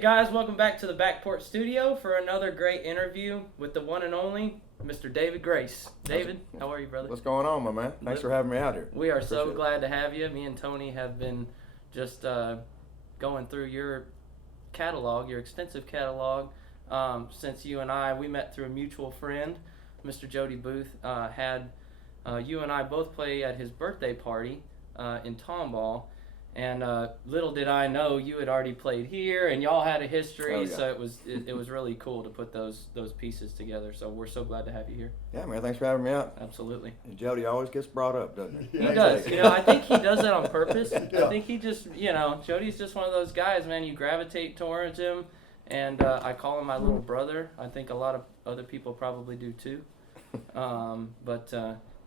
guys, welcome back to the Backport Studio for another great interview with the one and only Mr. David Grace. David, how are you, brother? What's going on, my man? Thanks for having me out here. We are so glad to have you. Me and Tony have been just going through your catalog, your extensive catalog, since you and we met through a mutual friend, Mr. Jody Booth, had you and I both play at his birthday party in Tomball. And little did I know you had already played here, and y'all had a history. So it was really cool to put those pieces together. So we're so glad to have you here. Yeah, man. Thanks for having me out. Absolutely. And Jody always gets brought up, doesn't he? He does. I think he does that on purpose. I think he just, Jody's just one of those guys, man. You gravitate towards him, and I call him my little brother. I think a lot of other people probably do too.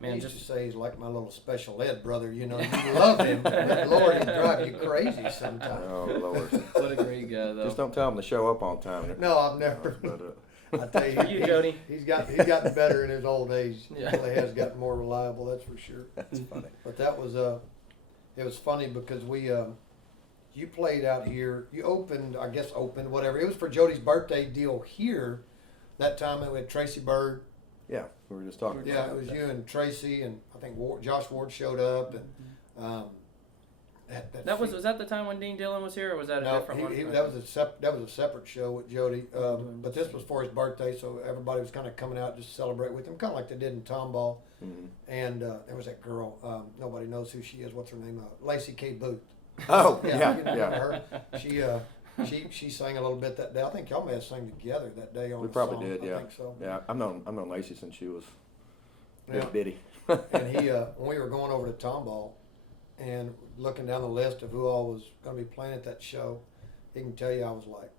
Man, I used to say he's like my little special ed brother. You love him. But Lord, he drive you crazy sometimes. Oh, Lord. What a great guy, though. Just don't tell him to show up on time. No, I've never. I tell you, Jody. He's gotten better in his old age. Yeah. He really has gotten more reliable. That's for sure. That's funny. But that was it was funny because you played out here. You opened whatever. It was for Jody's birthday deal here. That time we had Tracy Bird. Yeah, we were just talking. Yeah, it was you and Tracy, and I think Josh Ward showed up, and was that the time when Dean Dillon was here, or was that a different one? That was a separate show with Jody, but this was for his birthday, so everybody was kind of coming out just to celebrate with him, kind of like they did in Tomball. Mm-hmm. And there was that girl, nobody knows who she is. What's her name? Lacey K. Booth. Oh, yeah. yeah. You know her. She sang a little bit that day. I think y'all may have sang together that day on We the probably song. did, yeah. I think so. Yeah, I've known Lacey since she was Yeah. bitty. And when we were going over to Tomball and looking down the list of who all was going to be playing at that show, he can tell you I was like,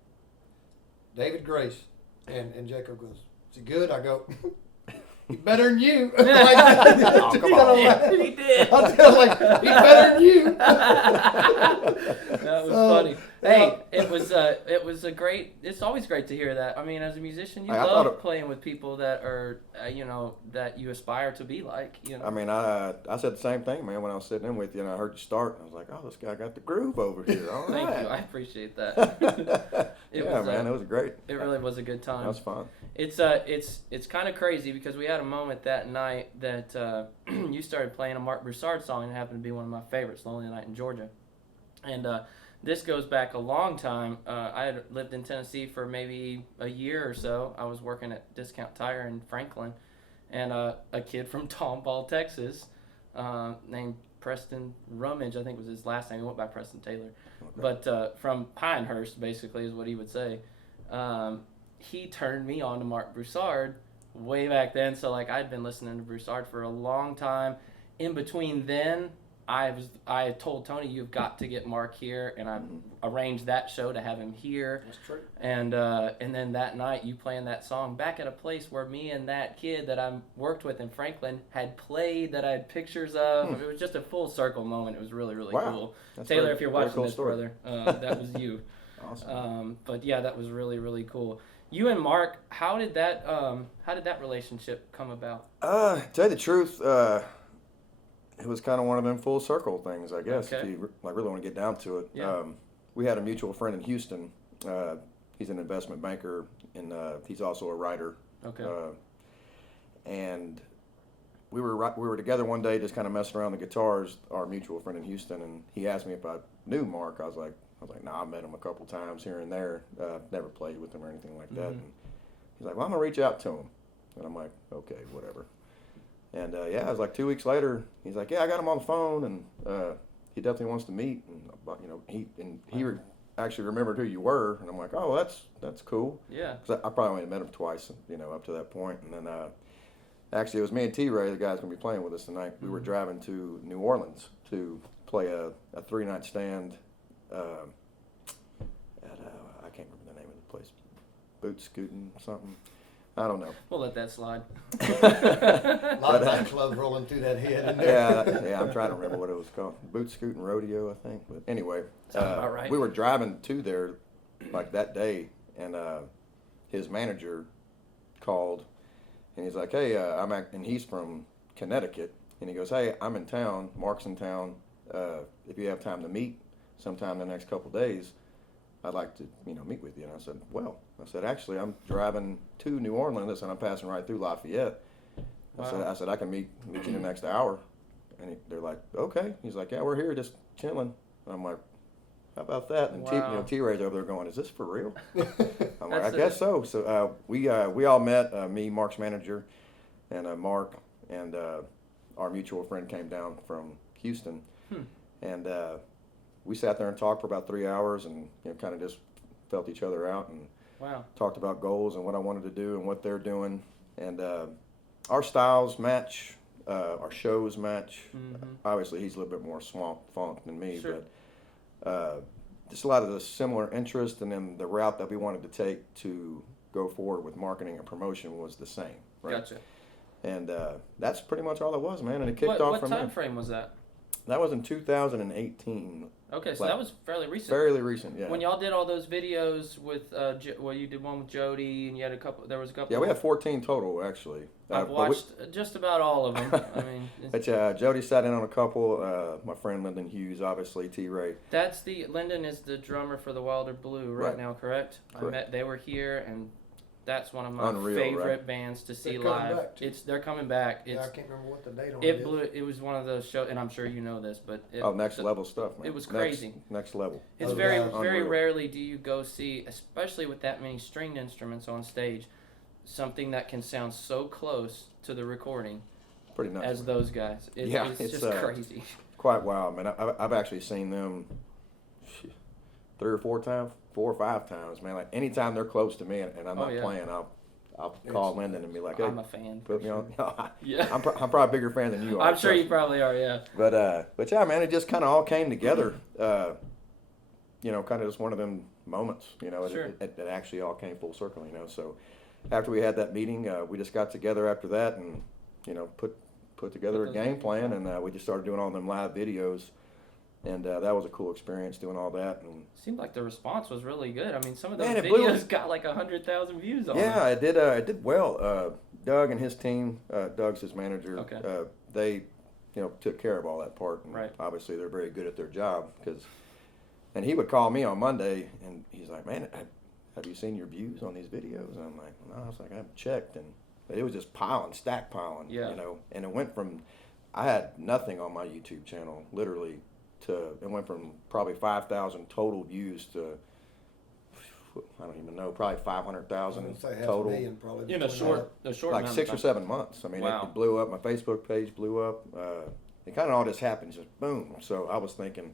David Grace. And Jacob goes, is he good? I go, he's better than you. Oh, come on. He did. I was like, he's better than you. That was funny. Hey, it was a great. It's always great to hear that. I mean, as a musician, you love playing with people that are, that you aspire to be like. I mean, I said the same thing, man, when I was sitting in with you, and I heard you start, and I was like, oh, this guy got the groove over here. All right. Thank you. I appreciate that. Man, it was great. It really was a good time. That was fun. It's kind of crazy because we had a moment that night that you started playing a Mark Broussard song, and it happened to be one of my favorites, Lonely Night in Georgia. And this goes back a long time. I had lived in Tennessee for maybe a year or so. I was working at Discount Tire in Franklin, and a kid from Tomball, Texas, named Preston Rummage, I think was his last name. He went by Preston Taylor. Okay. But from Pinehurst, basically, is what he would say. He turned me on to Mark Broussard way back then. So, I'd been listening to Broussard for a long time. In between then, I had told Tony, you've got to get Mark here, and I arranged that show to have him here. That's true. And then that night, you playing that song back at a place where me and that kid that I worked with in Franklin had played, that I had pictures of. It was just a full circle moment. It was really, really cool. That's Taylor, if you're watching cool this, story. brother, that was you. Awesome. But yeah, that was really, really cool. You and Mark, how did that relationship come about? To tell you the truth, it was kind of one of them full circle things, I guess. Okay. If you really want to get down to it. Yeah. We had a mutual friend in Houston. He's an investment banker, and he's also a writer. Okay. And we were together one day, just kind of messing around the guitars. Our mutual friend in Houston, and he asked me if I knew Mark. I was like, nah, I met him a couple times here and there. Never played with him or anything like that. And he's like, well, I'm gonna reach out to him. And I'm like, okay, whatever. And it was like 2 weeks later. He's like, yeah, I got him on the phone, and he definitely wants to meet. And he actually remembered who you were. And I'm like, oh, that's cool. Yeah. Because I probably only met him twice, up to that point. And then actually it was me and T-Ray, the guy's gonna be playing with us tonight. We were driving to New Orleans to play a 3-night stand at I can't remember the name of the place, Boot Scootin' something. I don't know. We'll let that slide. A lot of nightclubs rolling through that head in there. Yeah, I'm trying to remember what it was called. Boot Scootin' Rodeo, I think. But anyway, Sounds about right. We were driving to there that day, and his manager called, and he's like, hey, and he's from Connecticut, and he goes, hey, I'm in town, Mark's in town, if you have time to meet sometime the next couple days, I'd like to, meet with you. And I said, actually, I'm driving to New Orleans and I'm passing right through Lafayette. Wow. I said, I can meet you in the next hour. And they're like, okay. He's like, yeah, we're here just chilling. And I'm like, how about that? And Wow. T-Ray's over there going, is this for real? I'm like, I That's guess so. So we all met, me, Mark's manager, and Mark, and our mutual friend came down from Houston. And we sat there and talked for about 3 hours and kind of just felt each other out and Wow. talked about goals and what I wanted to do and what they're doing. And our styles match, our shows match. Obviously, he's a little bit more swamp funk than me, Sure. but just a lot of the similar interest, and then the route that we wanted to take to go forward with marketing and promotion was the same. Right? Gotcha. And that's pretty much all it was, man. And it kicked What off from time there. frame was that? That was in 2018. Okay, so Like, that was fairly recent. Fairly recent, yeah. When y'all did all those videos with, you did one with Jody, and you had a couple. There was a couple. Yeah, we had 14 total, actually. I've watched just about all of them. I mean, But Jody sat in on a couple. My friend Lyndon Hughes, obviously, T-Ray. Lyndon is the drummer for the Wilder Blue right now, correct? They were here, and that's one of my favorite bands to see live. They're coming back. I can't remember what the date on it blew. It was one of those shows, and I'm sure you know this, but next level stuff, man. It was crazy. Next level. It's very rarely do you go see, especially with that many stringed instruments on stage, something that can sound so close to the recording. Pretty nuts. As those guys. It's just crazy. Quite wild, man. I've actually seen them 3 or 4 times, 4 or 5 times, man. Like anytime they're close to me and I'm not playing, I'll call Lyndon and be like, "Hey, I'm a fan. put me on." Yeah, I'm probably a bigger fan than you are. I'm sure you probably are, yeah. But yeah, man, it just kind of all came together. Kind of just one of them moments. Sure. It actually all came full circle. So after we had that meeting, we just got together after that and put together a game plan, and we just started doing all them live videos. And that was a cool experience doing all that. And seemed like the response was really good. I mean, some of those Man, videos got like 100,000 views on yeah, them. it did well. Doug and his team, Doug's his manager. Okay. They, took care of all that part. And Right. Obviously, they're very good at their job and he would call me on Monday, and he's like, "Man, have you seen your views on these videos?" And I'm like, "No." I was like, "I haven't checked," but it was just stack piling. Yeah. And it went from, I had nothing on my YouTube channel, literally. It went from probably 5,000 total views to, I don't even know, probably 500,000 total. In a short Like amount 6 of or time. 7 months. I mean, Wow. it blew up. My Facebook page blew up. It kind of all just happened, just boom. So I was thinking,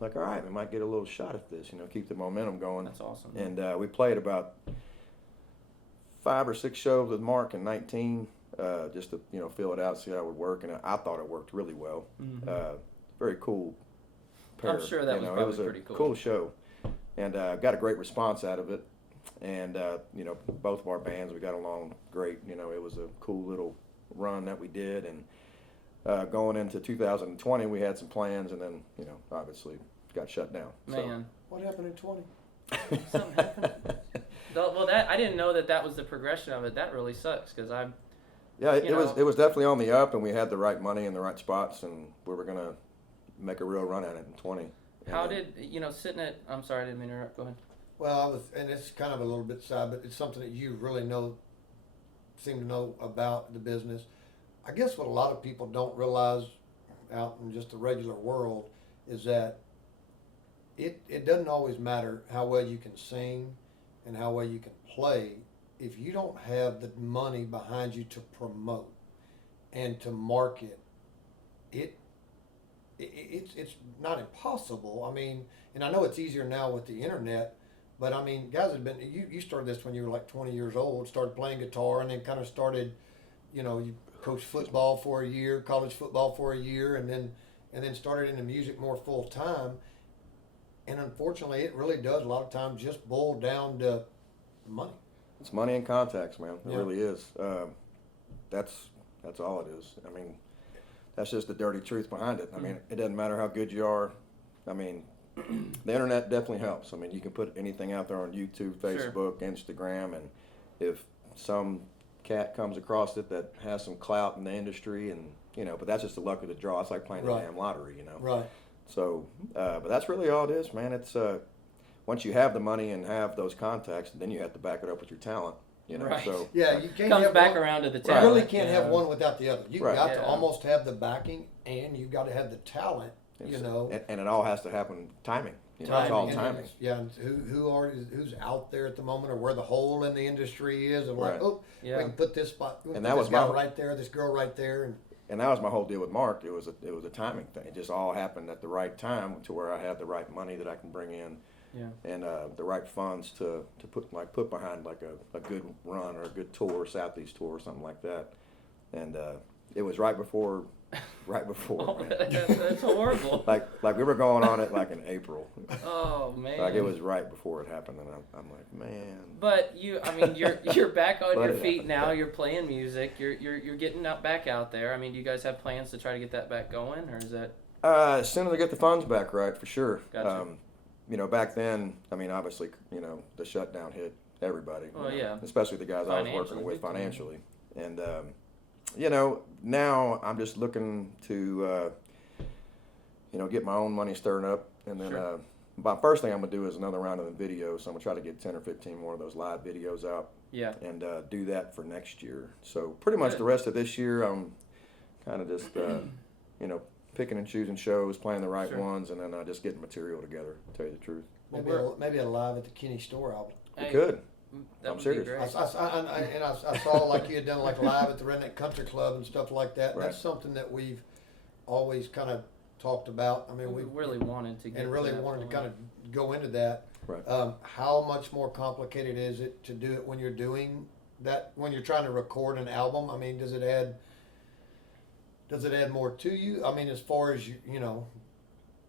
like, all right, we might get a little shot at this, keep the momentum going. That's awesome. And we played about 5 or 6 shows with Mark in 19, just to feel it out, see how it would work, and I thought it worked really well. Very cool pair. I'm sure that was probably it was a pretty cool. cool show, and got a great response out of it. And both of our bands, we got along great. It was a cool little run that we did, and going into 2020, we had some plans, and then obviously got shut down. Man, What happened in 20? something happened. Well, I didn't know that was the progression of it. That really sucks because I'm. Yeah, it was definitely on the up, and we had the right money in the right spots, and we were gonna make a real run at it in 20. How did sitting at? I'm sorry, I didn't mean to interrupt. Go ahead. Well, and it's kind of a little bit side, but it's something that you really seem to know about the business. I guess what a lot of people don't realize out in just the regular world is that it doesn't always matter how well you can sing and how well you can play if you don't have the money behind you to promote and to market. It's not impossible. I mean, and I know it's easier now with the internet, but I mean, guys have been, you started this when you were like 20 years old, started playing guitar, and then kind of started, you coached football for a year, college football for a year, and then started into music more full time. And unfortunately, it really does a lot of times just boil down to money. It's money and contacts, man. It Yeah. really is. That's all it is. I mean, that's just the dirty truth behind it. I mean, it doesn't matter how good you are. I mean, the internet definitely helps. I mean, you can put anything out there on YouTube, Facebook, Instagram, and if some cat comes across it that has some clout in the industry, and but that's just the luck of the draw. It's like playing the damn lottery, Right. So, but that's really all it is, man. It's once you have the money and have those contacts, then you have to back it up with your talent. Right. So Yeah, you can't Comes have back one, around to the you talent. really can't yeah. have one without the other. You Right. got Yeah. to almost have the backing, and you got to have the talent. and it all has to happen timing. It's all and timing. yeah, and who's out there at the moment, or where the hole in the industry is, and like, Right. oh, Yeah. we can put this spot, we can And put that this was guy my- right there, this girl right there, And that was my whole deal with Mark. It was a timing thing. It just all happened at the right time to where I had the right money that I can bring in, Yeah. and the right funds to put behind like a good run or a good tour, Southeast tour or something like that. And it was right before. Oh, Man. that's horrible. like we were going on it like in April. Oh man. Like it was right before it happened, and I'm like, man. But you're back on But your it feet happened. now. You're playing music. You're getting back out there. I mean, do you guys have plans to try to get that back going, or is that? As soon as I get the funds back, right, for sure. Gotcha. Back then, I mean, obviously, the shutdown hit everybody. Well, yeah. Especially the guys I was Financially, working with big time. financially. And, now I'm just looking to, get my own money stirred up. And then, Sure. my first thing I'm going to do is another round of the videos. So I'm going to try to get 10 or 15 more of those live videos out. Yeah. And do that for next year. So pretty much Good. the rest of this year, I'm kind of just, picking and choosing shows, playing the right Sure. ones, and then just getting material together, to tell you the truth. maybe a live at the Kenny Store album. We Hey, could. That I'm would serious. be I, great. I saw like you had done like live at the Redneck Country Club and stuff like that. Right. That's something that we've always kind of talked about. I mean, We we really wanted to get and really to that wanted to point. kind of go into that. Right. How much more complicated is it to do it when you're doing that, when you're trying to record an album? I mean, does it add more to you? I mean, as far as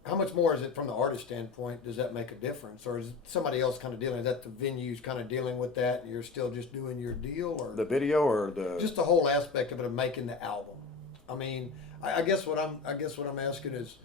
how much more is it from the artist standpoint? Does that make a difference, or is it somebody else kind of dealing? Is that the venues kind of dealing with that, and you're still just doing your deal, or The video or the just the whole aspect of it of making the album? I mean, I guess what I'm asking is,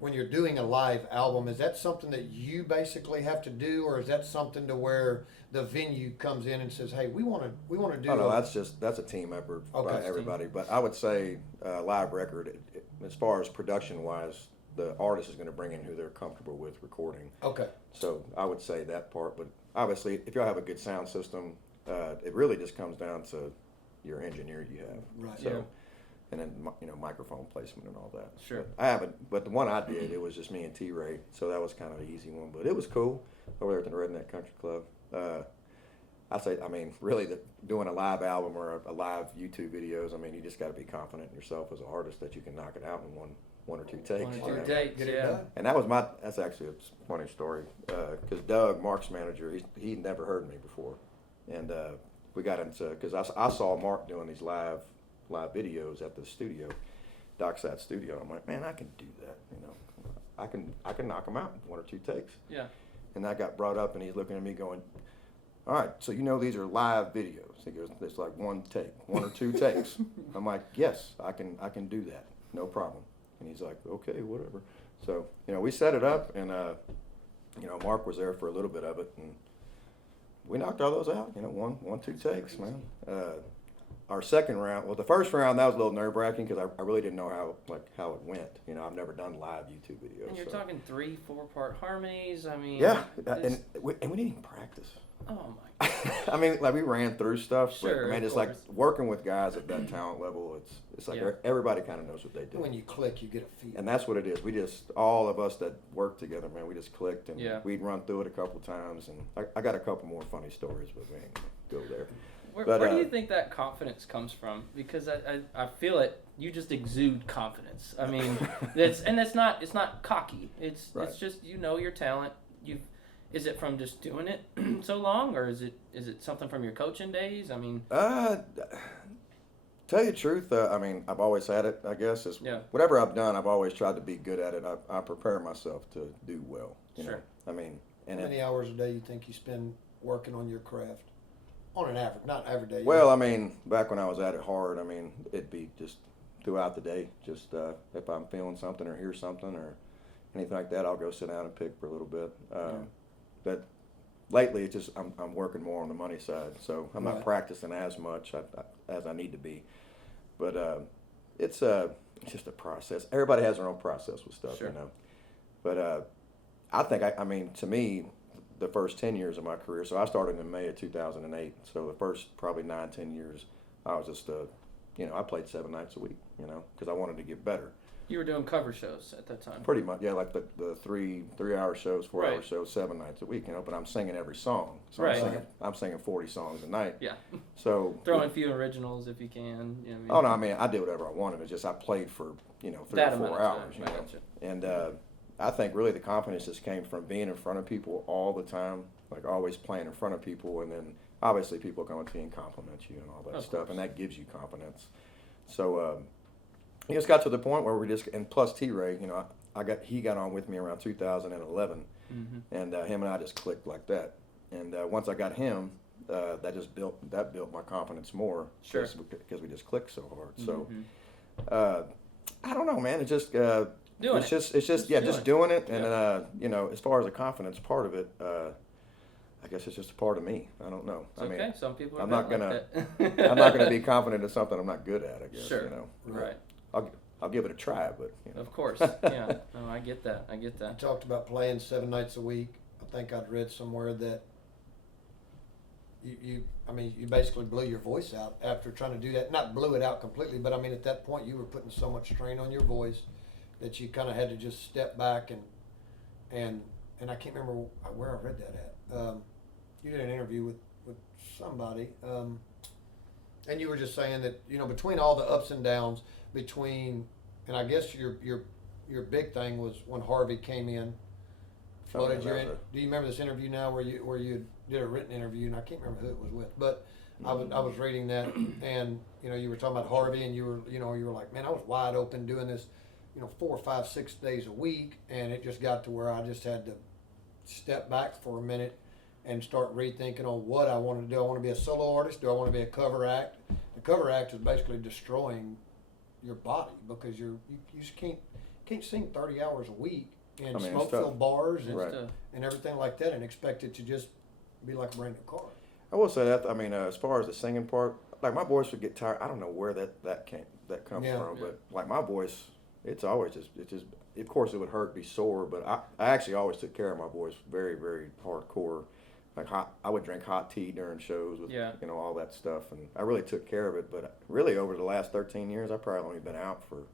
when you're doing a live album, is that something that you basically have to do, or is that something to where the venue comes in and says, "Hey, we want to do"? Oh no, that's a team effort Okay. by everybody. But I would say live record, as far as production wise, the artist is going to bring in who they're comfortable with recording. Okay. So I would say that part. But obviously, if y'all have a good sound system, it really just comes down to your engineer you have. Right. So, Yeah. and then microphone placement and all that. Sure. But I haven't. But the one I did, it was just me and T-Ray, so that was kind of an easy one. But it was cool over there at the Redneck Country Club. Really, doing a live album or a live YouTube videos, I mean, you just got to be confident in yourself as an artist that you can knock it out in one or two takes. One you or know. two takes, Get it yeah. done. And that's actually a funny story, because Doug, Mark's manager, he'd never heard of me before. And we got into, because I saw Mark doing these live videos at the studio, Dockside Studio. And I'm like, man, I can do that, I can knock them out in one or two takes. Yeah. And that got brought up, and he's looking at me going, all right, so these are live videos. He goes, it's like one or two takes. I'm like, yes, I can do that, no problem. And he's like, okay, whatever. So, we set it up, and, Mark was there for a little bit of it, and we knocked all those out, one, two takes, man. Our second round, well, the first round, that was a little nerve-wracking because I really didn't know how it went. I've never done live YouTube videos. And you're so. talking 3-4 part harmonies. I mean, Yeah, it's- and we didn't even practice. oh my God. I mean, like we ran through stuff, Sure, but I mean, of it's like course. working with guys at that talent level. It's like Yeah. everybody kind of knows what they do, When you click, you get a feel. and that's what it is. We just all of us that work together, man. We just clicked, and Yeah. we'd run through it a couple times, and I got a couple more funny stories, but we ain't gonna go there. Where, But, where do you think that confidence comes from? Because I feel it. You just exude confidence. I mean, it's not cocky. It's Right. just your talent. Is it from just doing it so long, or is it something from your coaching days? I mean, Tell you the truth, I mean, I've always had it. I guess is Yeah. whatever I've done, I've always tried to be good at it. I prepare myself to do well. You Sure. know? I mean, and How many hours a day you think you spend working on your craft? On an average, not every day. well, I mean, back when I was at it hard, I mean, it'd be just throughout the day. Just if I'm feeling something or hear something or anything like that, I'll go sit down and pick for a little bit. But lately, it's just I'm working more on the money side, so I'm not Right. practicing as much as I need to be. But it's just a process. Everybody has their own process with stuff, Sure. But I think I mean, to me, the first 10 years of my career. So I started in May of 2008. So the first probably 9-10 years, I was just I played 7 nights a week, because I wanted to get better. You were doing cover shows at that time. Pretty much, yeah, like the 3-hour shows, 4-hour Right. shows, 7 nights a week, but I'm singing every song. So Right. I'm singing 40 songs a night. Yeah. So Throw in a few originals if you can. Oh no, I mean I did whatever I wanted. It's just I played for 3 that or 4 amount of hours, time. I gotcha. And I think really the confidence just came from being in front of people all the time, like always playing in front of people, and then obviously people come to you and compliment you and all that Of stuff, course. and that gives you confidence. So it just got to the point where and plus T-Ray, he got on with me around 2011, and him and I just clicked like that. And once I got him, that built my confidence more. Sure. Because we just clicked so hard. So I don't know, man. It's just just doing it. And as far as the confidence part of it, I guess it's just a part of me. I don't know. It's okay. Some people are I'm not like gonna that. I'm not gonna be confident in something I'm not good at. I guess. Sure. Right. I'll give it a try, but Of course. Yeah. No, I get that. You talked about playing 7 nights a week. I think I'd read somewhere that you basically blew your voice out after trying to do that. Not blew it out completely, but I mean at that point you were putting so much strain on your voice that you kind of had to just step back and I can't remember where I read that at. You did an interview with somebody, and you were just saying that between all the ups and downs, and I guess your big thing was when Harvey came in, floated you in. Do you remember this interview now where you did a written interview, and I can't remember who it was with, but I was reading that, and you were talking about Harvey, and you were like, man, I was wide open doing this, 4, 5, 6 days a week, and it just got to where I just had to step back for a minute and start rethinking on what I wanted to do. I want to be a solo artist. Do I want to be a cover act? The cover act is basically destroying your body because you just can't sing 30 hours a week in smoke-filled bars and everything like that and expect it to just be like a brand new car. I will say that. I mean, as far as the singing part, like my voice would get tired. I don't know where that comes from, but like my voice, it's just. Of course, it would hurt, be sore, but I actually always took care of my voice very, very hardcore. Like I would drink hot tea during shows with all that stuff, and I really took care of it. But really, over the last 13 years, I've probably only been out for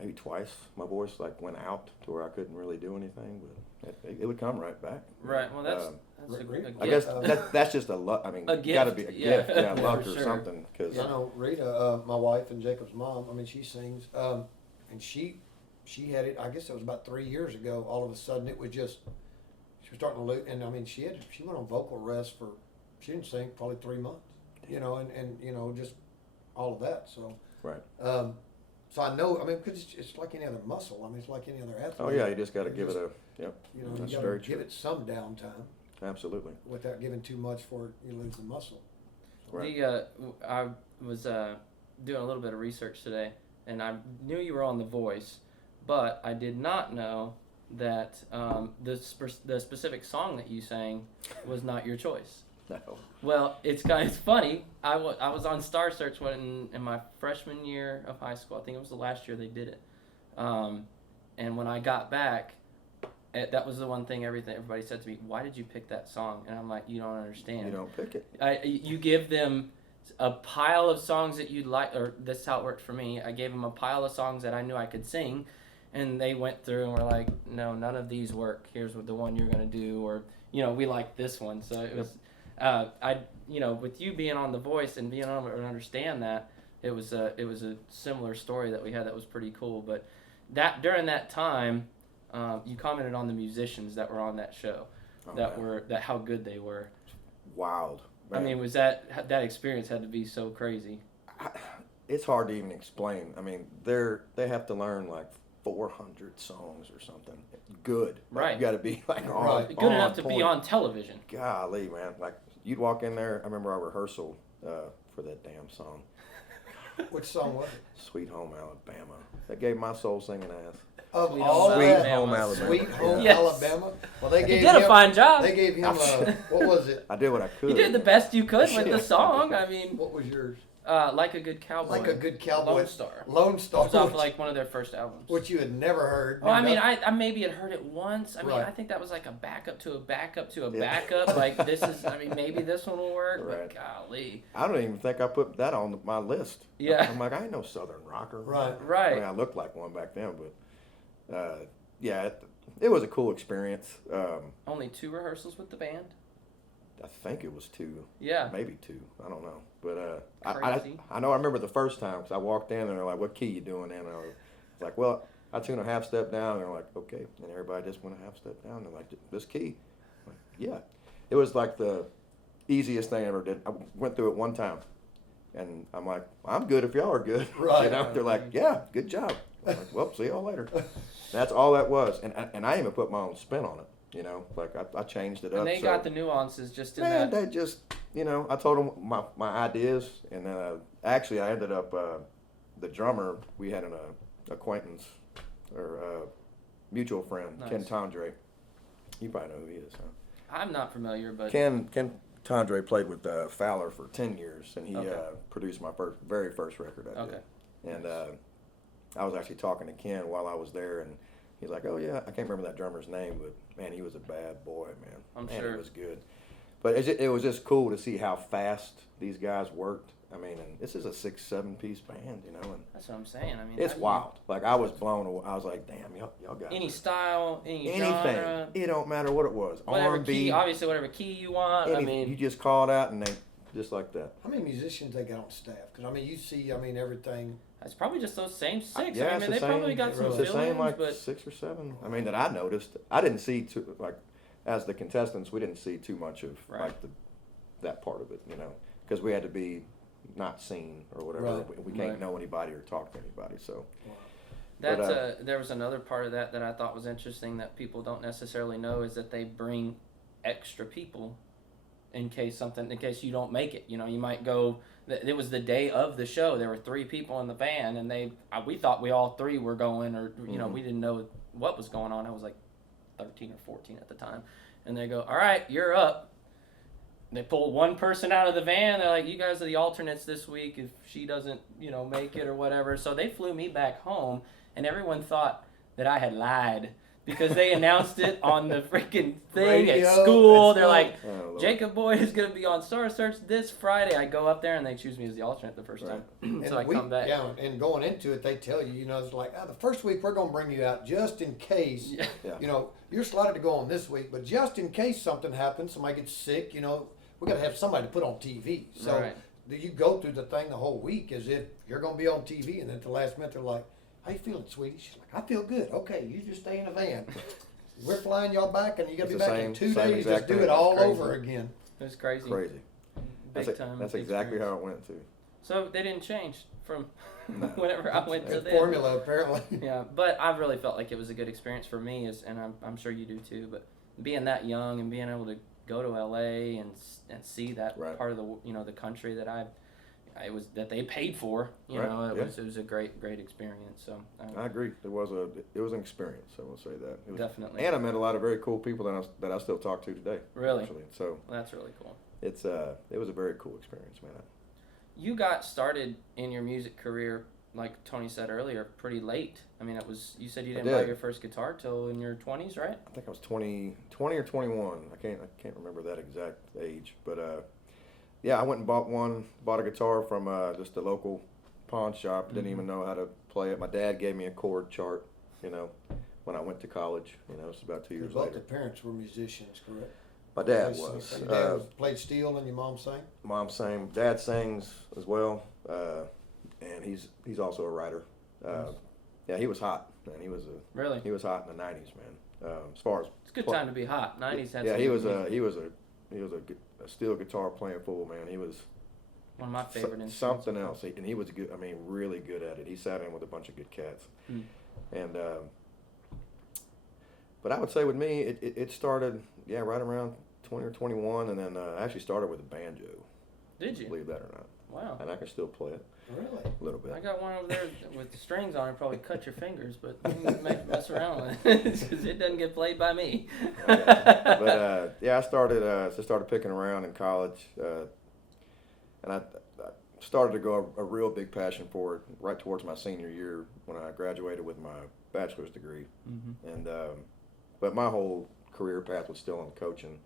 maybe twice. My voice went out to where I couldn't really do anything, but it would come right back. Right. Well, that's a gift. I guess that's just a luck. I mean, you got to be a gift, luck or sure. something. Cause I know Rita, my wife and Jacob's mom. I mean, she sings, and she had it. I guess it was about 3 years ago. All of a sudden, it was just she was starting to lose. And I mean, she went on vocal rest for she didn't sing probably 3 months. And just all of that. So right. So I know. I mean, because it's like any other muscle. I mean, it's like any other athlete. Oh yeah, you just got to give it a you That's got very to give true. it some downtime Absolutely. without giving too much for it. You lose the muscle. Right. I was doing a little bit of research today, and I knew you were on The Voice, but I did not know that the specific song that you sang was not your choice. No. Well, it's funny. I was on Star Search in my freshman year of high school. I think it was the last year they did it. And when I got back, that was the one thing everybody said to me, why did you pick that song? And I'm like, you don't understand. You don't pick it. You give them a pile of songs that you'd like, or this is how it worked for me. I gave them a pile of songs that I knew I could sing, and they went through and were like, no, none of these work. Here's the one you're going to do, or, we like this one. So it was, with you being on The Voice and being able to understand that, it was a similar story that we had that was pretty cool. But during that time, you commented on the musicians that were on that show, how good they were. Wild. Man. I mean, was that experience had to be so crazy? It's hard to even explain. I mean, they have to learn like 400 songs or something. Good. Right. You got to be like good enough to be on television. Golly, man. Like you'd walk in there. I remember our rehearsal for that damn song. Which song was it? Sweet Home Alabama. That gave my soul singing ass. Of Sweet all Sweet that, Home Alabama. Sweet Home Yes. Alabama. Well, they You gave did a fine job. They gave him what was it? I did what I could. You did the best you could with the song. I mean, What was yours? Like a Good Cowboy. Like a Good Cowboy. Lone Star. Lone Star. It was off like one of their first albums. Which you had never heard. Oh, I mean, I maybe had heard it once. I mean, Right. I think that was like a backup to a backup to a backup. Like, this is, I mean, maybe this one will work, Right. but golly. I don't even think I put that on my list. Yeah. I'm like, I ain't no Southern rocker. Right. Right. I mean, I looked like one back then, but yeah, it was a cool experience. Only 2 rehearsals with the band? I think it was 2. Yeah. Maybe 2. I don't know. But Crazy. I know I remember the first time because I walked in and they're like, what key you doing in? And I was like, well, I tune a half step down. And they're like, okay. And everybody just went a half step down. And they're like, this key? I'm like, yeah. It was like the easiest thing I ever did. I went through it one time. And I'm like, I'm good if y'all are good. Right. You know? They're like, yeah, good job. I'm like, well, see y'all later. That's all that was. And I even put my own spin on it. You know, like I changed it up. And they so, got the nuances just in man, that. they just, you know, I told them my ideas, and actually I ended up the drummer. We had an acquaintance or mutual friend, Nice. Ken Tondre. You probably know who he is, huh? I'm not familiar, but Ken Tondre played with Fowler for 10 years, and he Okay. produced my very first record I did. Okay. And I was actually talking to Ken while I was there, and he's like, "Oh yeah, I can't remember that drummer's name, but man, he was a bad boy, man. I'm Man, sure. he was good." But it was just cool to see how fast these guys worked. I mean, and this is a 6-7 piece band, you know, and that's what I'm saying. I mean, it's how do you- wild. Like I was blown away. I was like, "Damn, y'all got Any style, any anything. genre, It don't matter what it was. whatever R&B, key, obviously whatever key you want. I anything. You mean, just call it out, and they just like that." How many musicians they got on staff? Because, I mean, you see, I mean, everything. it's probably just those same 6. Yeah, I it's mean, the they probably same- got some it's the fill-ins, same like but 6 or 7. I mean, that I noticed. I didn't see too like as the contestants. We didn't see too much of Right. like that part of it, you know, because we had to be not seen or whatever. Right. We can't Right. know anybody or talk to anybody. So that's But, there was another part of that I thought was interesting that people don't necessarily know is that they bring extra people in case you don't make it. You know, you might go. It was the day of the show. There were 3 people in the van, and we thought we all 3 were going, or you know, Mhm. we didn't know what was going on. I was like 13 or 14 at the time, and they go, "All right, you're up." They pull one person out of the van. They're like, "You guys are the alternates this week if she doesn't, you know, make it or whatever." So they flew me back home, and everyone thought that I had lied because they announced it on the freaking thing Radio, at school. at They're school. like, oh, Lord. "Jacob Boyd is going to be on Star Search this Friday." I go up there, and they choose me as the alternate the first time. So I come back. Yeah, and going into it, they tell you, you know, it's like, the first week we're going to bring you out just in case, Yeah. Yeah. you know, you're slotted to go on this week, but just in case something happens, somebody gets sick, you know, we got to have somebody to put on TV. So Right. you go through the thing the whole week as if you're going to be on TV, and then at the last minute they're like, "How you feeling, sweetie?" She's like, "I feel good." "Okay, you just stay in the van. We're flying y'all back, and you got to be It's the back in same- 2 same days. exact Just do thing. it all Crazy. over again." It was crazy. Crazy. Big time. That's exactly experience. how it went too. So they didn't change from No. whenever I went to That them. formula, apparently. Yeah, but I really felt like it was a good experience for me, and I'm sure you do too. But being that young and being able to go to LA and see that Right. part of the country that that they paid for, Right, it yeah. was a great experience. So I agree. It was an experience. I will say that. It was, definitely, and I met a lot of very cool people that I still talk to today. Really? Actually. So that's really cool. it was a very cool experience, man. You got started in your music career, like Tony said earlier, pretty late. I mean, you said you I didn't buy did. your first guitar till in your 20s, right? I think I was 20 or 21. I can't remember that exact age, but yeah, I went and bought a guitar from just a local pawn shop. Didn't Mhm. even know how to play it. My dad gave me a chord chart, you know, when I went to college. You know, it's about 2 years Both later. the parents were musicians, correct? My dad Your was. dad played steel and your mom sang? Mom sang. Dad sings as well, and he's also a writer. Yeah, he was hot, man. He was Really? hot in the '90s, man. As far as It's a good time to be hot. 90s had yeah, some he good was music. a steel guitar playing fool, man. He was One of my favorite instruments. something else, and he was good. I mean, really good at it. He sat in with a bunch of good cats, Mm. and but I would say with me, it started right around 20 or 21, and then I actually started with a banjo. Did you? Believe that or not, Wow. and I can still play it Really? a little bit. I got one over there with strings on it. Probably cut your fingers, but you can mess around with it because it doesn't get played by me. But yeah, I started picking around in college, and I started to go a real big passion for it right towards my senior year when I graduated with my bachelor's degree. And but my whole career path was still in coaching.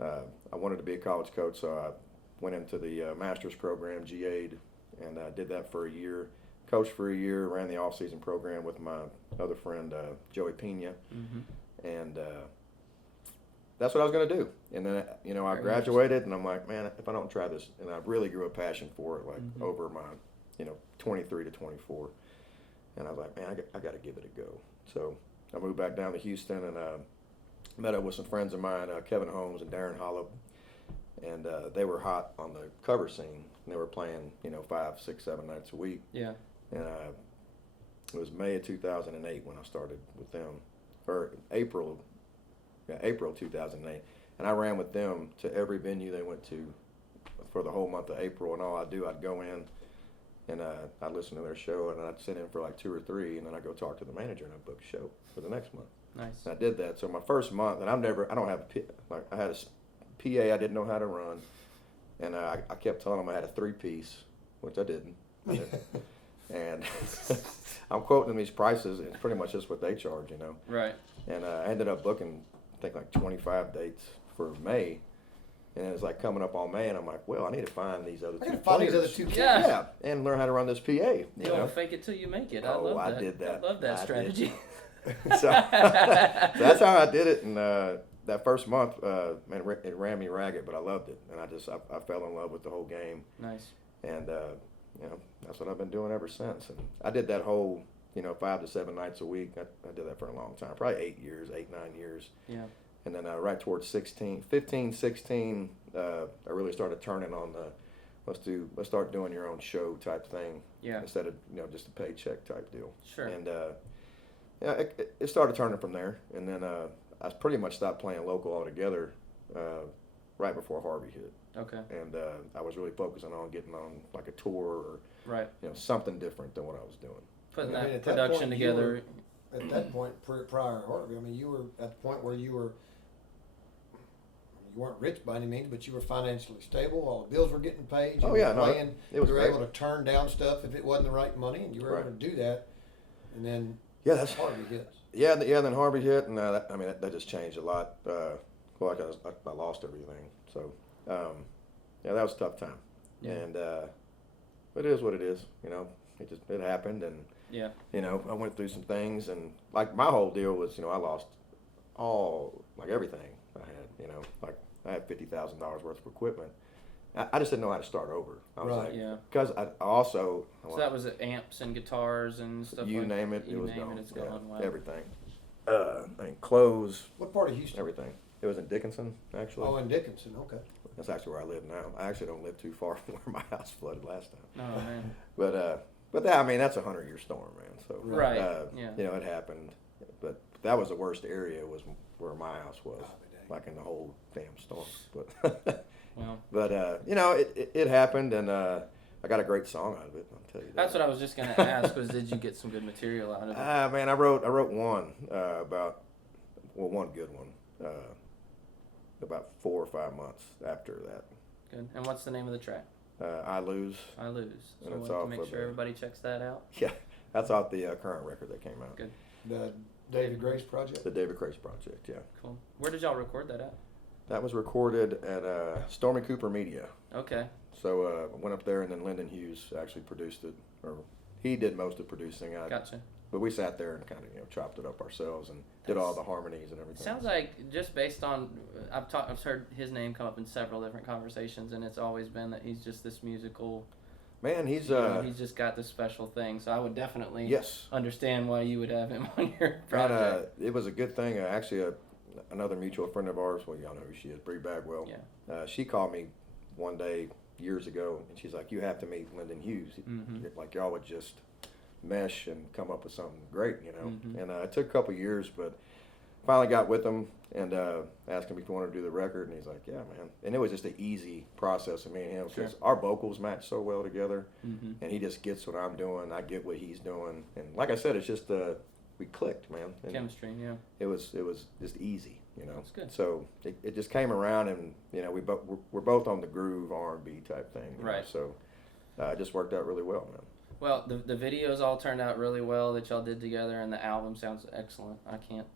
I wanted to be a college coach, so I went into the master's program, GA'd, and I did that for a year. Coached for a year, ran the off-season program with my other friend, Joey Pena, and that's what I was going to do. And then, I graduated, and I'm like, man, if I don't try this, and I really grew a passion for it, like over my, 23 to 24. And I was like, man, I got to give it a go. So I moved back down to Houston and met up with some friends of mine, Kevin Holmes and Darren Hollop, and they were hot on the cover scene. And they were playing, 5, 6, 7 nights a week. Yeah. And it was May of 2008 when I started with them, or April 2008. And I ran with them to every venue they went to for the whole month of April. And all I'd go in and I'd listen to their show, and I'd sit in for like 2 or 3, and then I'd go talk to the manager and I'd book a show for the next month. Nice. And I did that. So my first month, and I don't have I had a PA I didn't know how to run. And I kept telling them I had a 3-piece, which I didn't. And I'm quoting them these prices. It's pretty much just what they charge, Right. And I ended up booking, I think, like 25 dates for May. And it was like coming up on May, and I'm like, well, I need to find these other two players. Yeah. And learn how to run this PA. You know? Fake it till you make it. I did that. I love that strategy. So that's how I did it. And that first month, man, it ran me ragged, but I loved it. And I fell in love with the whole game. Nice. And, that's what I've been doing ever since. And I did that whole, 5 to 7 nights a week. I did that for a long time, probably 8 years, 8, 9 years. Yeah. And then right towards 15, 16, I really started turning on the, let's start doing your own show type thing. Yeah. Instead of, just a paycheck type deal. Sure. And, it started turning from there. And then I pretty much stopped playing local altogether right before Harvey hit. Okay. And I was really focusing on getting on like a tour or right. something different than what I was doing. Putting that production together. At that point, prior to Harvey, I mean, you were at the point where you weren't rich by any means, but you were financially stable. All the bills were getting paid. You were playing. It was you were great. able to turn down stuff if it wasn't the right money, and you were able to do that. And then that's Harvey hits. Yeah, then Harvey hit, and that just changed a lot. Like I lost everything. So that was a tough time. Yeah. And it is what it is. It happened, and yeah. I went through some things, and like my whole deal was, I lost everything I had. Like I had $50,000 worth of equipment. I just didn't know how to start over. I was like, because I also. So that was amps and guitars and stuff. You name it, it was gone. It's gone. Wow. Everything. Clothes. What part of Houston? Everything. It was in Dickinson, actually. Oh, in Dickinson, okay. That's actually where I live now. I actually don't live too far from where my house flooded last time. Oh man. But that's a 100-year storm, man. So right. It happened. But that was the worst area was where my house was, like in the whole damn storm. But well. But it happened, and I got a great song out of it. I'll tell you that. That's what I was just gonna ask. Was did you get some good material out of it? Man, I wrote one one good one. About 4 or 5 months after that. Good. And what's the name of the track? I Lose. I Lose. So and it's we'll make sure everybody checks that out. Yeah, that's off the current record that came out. Good. The David Grace project? The David Grace project, yeah. Cool. Where did y'all record that at? That was recorded at Stormy Cooper Media. Okay. So I went up there, and then Lyndon Hughes actually produced it, or he did most of producing. Gotcha. But we sat there and kind of chopped it up ourselves and did all the harmonies and everything. Sounds like just based on I've heard his name come up in several different conversations, and it's always been that he's just this musical. Man, he's just got this special thing. So I would definitely understand why you would have him on your project. It was a good thing. Actually, another mutual friend of ours, well, y'all know who she is, Bree Bagwell. Yeah. She called me one day years ago, and she's like, "You have to meet Lyndon Hughes. Like y'all would just mesh and come up with something great, And it took a couple years, but finally got with him and asked him if he wanted to do the record, and he's like, "Yeah, man." And it was just an easy process of me and him because our vocals match so well together, and he just gets what I'm doing, I get what he's doing, and like I said, it's just we clicked, man. And chemistry, yeah. It was just easy, That's good. So it just came around, and we're both on the groove R&B type thing, right? So it just worked out really well, man. Well, the videos all turned out really well that y'all did together, and the album sounds excellent. I can't.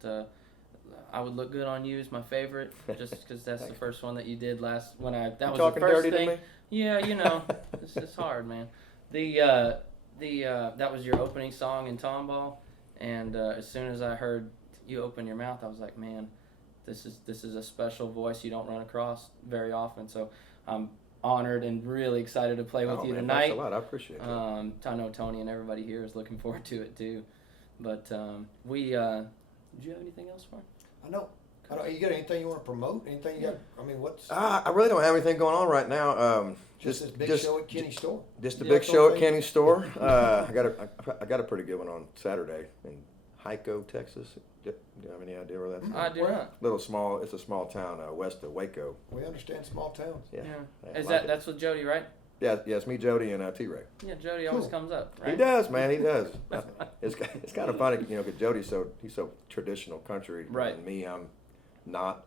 I would look good on you is my favorite, just because that's the first one that you did last. That was the first dirty thing. to me? Yeah, it's hard, man. That was your opening song in Tomball, and as soon as I heard you open your mouth, I was like, man, this is a special voice you don't run across very often. So I'm honored and really excited to play with you man, tonight. Thanks a lot. I appreciate it. I know Tony and everybody here is looking forward to it too. But did you have anything else for him? I know. You got anything you want to promote? Anything you got? I mean, what's I really don't have anything going on right now. just this big show at Kenny's store? Just a Yeah, big that's show okay. at Kenny's store. I got a pretty good one on Saturday in Hyco, Texas. Do you have any idea where that's at? I do not. It's a small town west of Waco. We understand small towns. Yeah. Yeah. Is like it. that's with Jody, right? Yeah, it's me, Jody, and T-Ray. Yeah, Jody always Cool. comes up, right? He does, man. He does. It's kind of funny, because Jody's he's so traditional country, Right. and me, I'm not.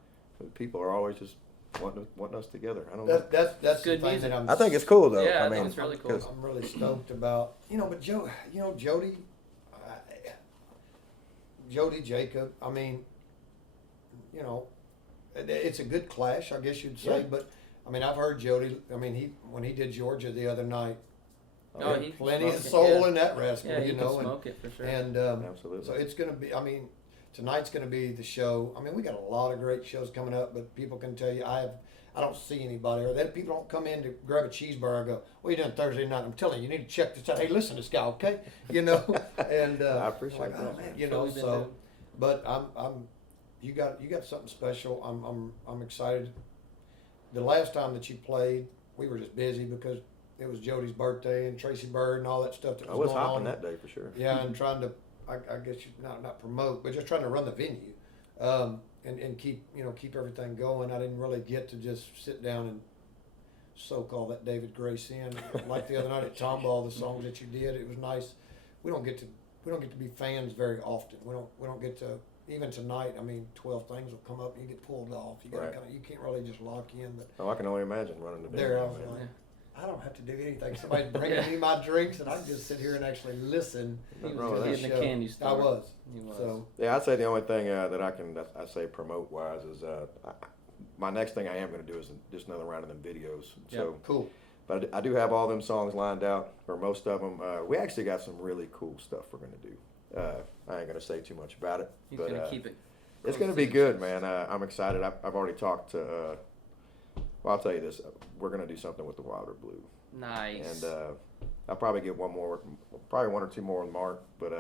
People are always just wanting us together. I don't know. That's Good the thing music. that I'm. I think it's cool though. Yeah, I I think mean, it's really cool. 'cause- I'm really stoked about but Jody, Jody Jacob. I mean, it's a good clash, I guess you'd say. Yeah. But I mean, I've heard Jody. I mean, when he did Georgia the other night, Oh, he can plenty of smoke it, soul yeah. in that rascal. Yeah, you can and smoke it for sure. and Absolutely. so it's gonna be. I mean, tonight's gonna be the show. I mean, we got a lot of great shows coming up, but people can tell you I don't see anybody, or that people don't come in to grab a cheeseburger and go, "What are you doing Thursday night?" I'm telling you, you need to check this out. Hey, listen to this guy, okay? And I appreciate like, that. oh, man, That's what we've been so. doing. But you got something special. I'm excited. The last time that you played, we were just busy because it was Jody's birthday and Tracy Bird and all that stuff that I was was going hopping on. that day for sure. Yeah, and trying to, I guess you not promote, but just trying to run the venue, and keep everything going. I didn't really get to just sit down and soak all that David Grace in like the other night at Tomball. The songs that you did, it was nice. We don't get to be fans very often. We don't get to. Even tonight, I mean, 12 things will come up and you get pulled off. You gotta Right. you can't really just lock in. But Oh, I can only imagine running the there, I venue, was man. like, I don't have to do anything. Somebody's bringing me my drinks, and I can just sit here and actually listen. He Nothing was wrong with in that. the show. candy store. I was. He was. So Yeah, I'd say the only thing that I say promote wise is my next thing I am going to do is just another round of them videos. So, cool. but I do have all them songs lined out for most of them. We actually got some really cool stuff we're going to do. I ain't going to say too much about it. He's but, gonna keep it. It's close going to to be the good, chest. man. I'm excited. I've already talked to. Well, I'll tell you this. We're going to do something with the Wilder Blue, Nice. and I'll probably get one or two more with Mark. But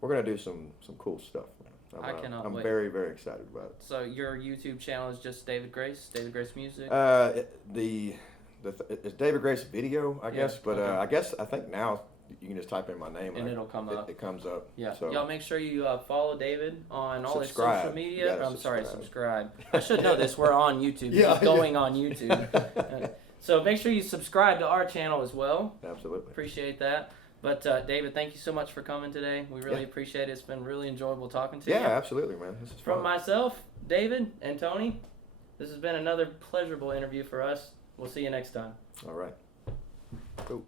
we're going to do some cool stuff, man. I cannot I'm wait. very, very excited about it. So your YouTube channel is just David Grace Music. It's David Grace video, I Yeah, guess, but okay. I think now you can just type in my name And it'll come up. It comes up. Yeah, So y'all make sure you follow David on all his Subscribe. social You media. gotta I'm sorry, subscribe. subscribe. I should know this. We're on YouTube. Yeah, This is going on YouTube. So make sure you subscribe to our channel as well. absolutely. Appreciate that. But David, thank you so much for coming today. We really Yeah. appreciate it. It's been really enjoyable talking to Yeah, you. absolutely, man. This is From fun. myself, David, and Tony, this has been another pleasurable interview for us. We'll see you next time. All right. Cool.